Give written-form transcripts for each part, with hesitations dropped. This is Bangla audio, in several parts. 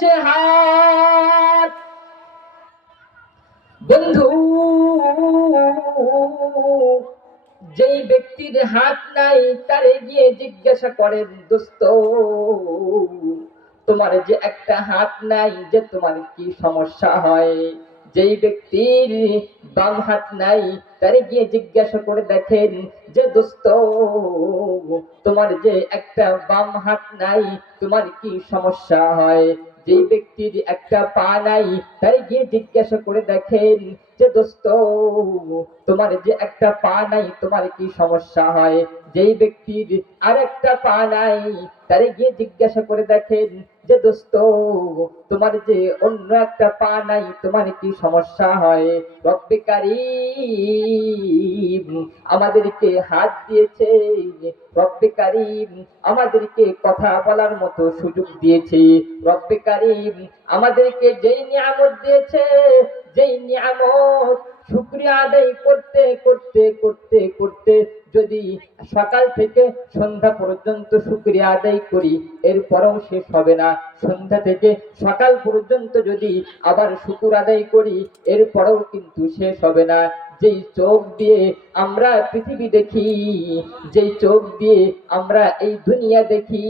দিয়েছে হাত। বন্ধু, যেই ব্যক্তির হাত নাই তারে গিয়ে জিজ্ঞাসা করেন, দোস্ত তোমার যে একটা হাত নাই, যে তোমার কি সমস্যা হয়? যেই ব্যক্তির বাম হাত নাই তারে গিয়ে জিজ্ঞাসা করে দেখেন যে দোস্ত তোমার যে একটা বাম হাত নাই, তোমার কি সমস্যা হয়? যেই ব্যক্তির একটা পা নাই তাই গিয়ে জিজ্ঞাসা করে দেখেন যে দোস্ত তোমার যে একটা পা নাই, তোমার কি সমস্যা হয়? যেই ব্যক্তির আর একটা পা নাই তারে গিয়ে জিজ্ঞাসা করে দেখেন যে দোস্ত তোমার যে অন্য একটা পা নাই, তোমার কি সমস্যা হয়? রব্বে কারীম আমাদেরকে হাত দিয়েছে, রব্বে কারীম আমাদেরকে কথা বলার মতো সুযোগ দিয়েছে, রব্বে কারীম আমাদেরকে যেই নিয়ামত দিয়েছে, যেই নিয়ামত শুকরিয়া আদায় করতে করতে করতে করতে যদি সকাল থেকে সন্ধ্যা পর্যন্ত শুকরিয়া আদায় করি, এরপরেও শেষ হবে না। সন্ধ্যা থেকে সকাল পর্যন্ত যদি আবার শুকর আদায় করি, এরপরেও কিন্তু শেষ হবে না। যেই চোখ দিয়ে আমরা পৃথিবী দেখি, যেই চোখ দিয়ে আমরা এই দুনিয়া দেখি,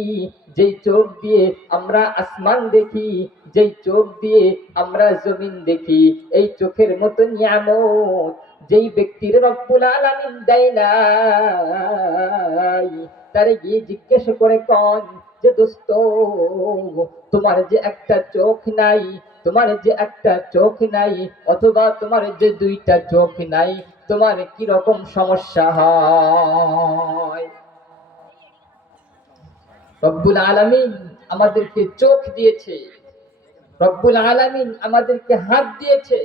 যেই চোখ দিয়ে আমরা আসমান দেখি, যেই চোখ দিয়ে আমরা জমিন দেখি, এই চোখের মতো নিয়ামত যেই ব্যক্তির রব্বুল আলামিন দেয় নাই, তারে গিয়ে জিজ্ঞাসা করে কন যে দোস্ত তোমার যে একটা চোখ নাই, তোমার যে একটা চোখ নাই, অথবা তোমার যে দুইটা চোখ নাই, তোমার কি রকম সমস্যা হয়? রব্বুল আলামিন আমাদেরকে চোখ দিয়েছে, রব্বুল আলামিন আমাদেরকে হাত দিয়েছে,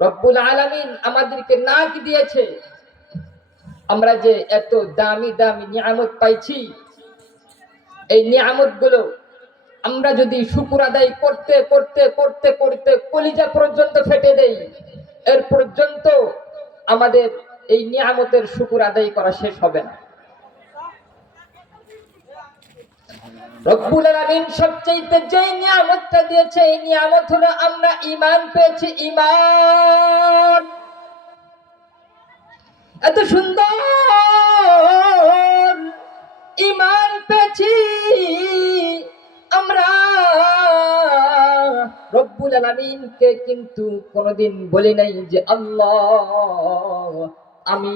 রব্বুল আলামিন আমাদেরকে নাক দিয়েছে। আমরা যে এত দামি দামি নিয়ামত পাইছি, এই নিয়ামত গুলো আমরা যদি শুকর আদায় করতে করতে করতে করতে কলিজা পর্যন্ত ফেটে দেই, এর পর্যন্ত আমাদের এই নিয়ামতের শুকর আদায় করা শেষ হবে না। রব্বুল আলামিন সবচেয়ে যে নিয়ামতটা দিয়েছে, এই নিয়ামত হলো আমরা ঈমান পেয়েছি। ঈমান এত সুন্দর ঈমান পেয়েছি আমরা, রব্বুল আলামিনকে কিন্তু কোনোদিন বলি নাই যে আল্লাহ আমি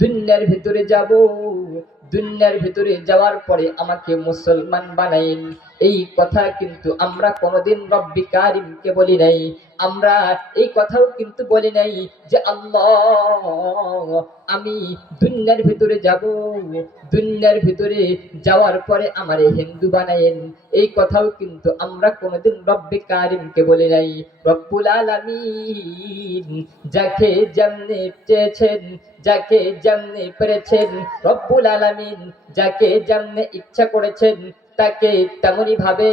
দুনিয়ার ভিতরে যাব, দুনিয়ার ভিতরে যাওয়ার পরে আমাকে মুসলমান বানাইন। এই কথা কিন্তু আমরা কোনোদিন রব্বি কারিমকে বলি নাই। আমরা এই কথাও কিন্তু বলি নাই যে আল্লাহ আমি দুনিয়ার ভিতরে যাব, দুনিয়ার ভিতরে যাওয়ার পরে আমারে হিন্দু বানাইন। এই কথাও কিন্তু আমরা কোনোদিন রব্বি কারিমকে বলি নাই। রব্বুল আলামিন যাকে যেমনে চেয়েছেন, যাকে যেমনে পেরেছেন, রব্বুল আলামিন যাকে যেমনে ইচ্ছা করেছেন তাকে তেমনি ভাবে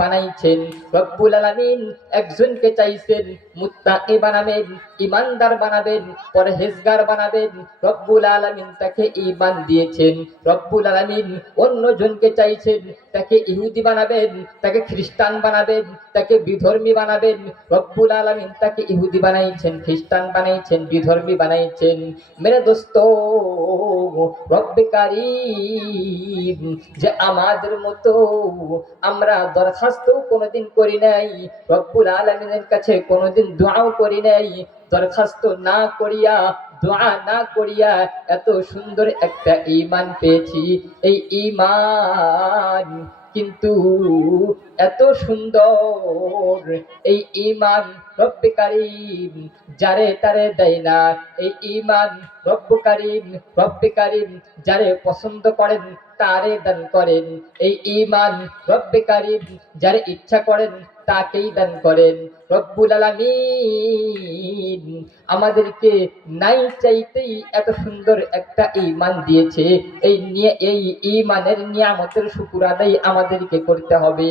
বানাইছেন। রব্বুল আলামিন একজনকে চাইছেন মুত্তাকি বানাবেন, ইমানদার বানাবেন, পরহেজগার বানাবেন, রব্বুল আলামিন তাকে ঈমান দিয়েছেন। রব্বুল আলামিন অন্যজনকে চাইছেন তাকে ইহুদি বানাবেন, তাকে খ্রিস্টান বানাবেন, তাকে বিধর্মী বানাবেন। রব্বুল আলামিন তাকে ইহুদি বানাইছেন, খ্রিস্টান বানাইছেন, বিধর্মী বানাইছেন। মেরে দোস্ত, রব্বে কারীম যে আমাদের মতো আমরা দরখাস্ত কোনোদিন করি নাই, রব্বুল আলামিনের কাছে কোনোদিন দোয়াও করি নাই, দরখাস্ত না করিয়া, দোয়া না করিয়া এত সুন্দর একটা ঈমান পেয়েছি। এই ঈমান কিন্তু এত সুন্দর, এই ঈমান রব্বে কারীম যারে তারে দেয় না। এই ঈমান রব্বে কারীম যারে পছন্দ করেন তারে দান করেন। এই ঈমান রব্বে কারীম যারে ইচ্ছা করেন তাকেই দান করেন। রব্বুল আলামিন আমাদেরকে নাই চাইতেই এত সুন্দর একটা ঈমান দিয়েছে। এই ঈমানের নিয়ামতের শুকর আদায় আমাদেরকে করতে হবে।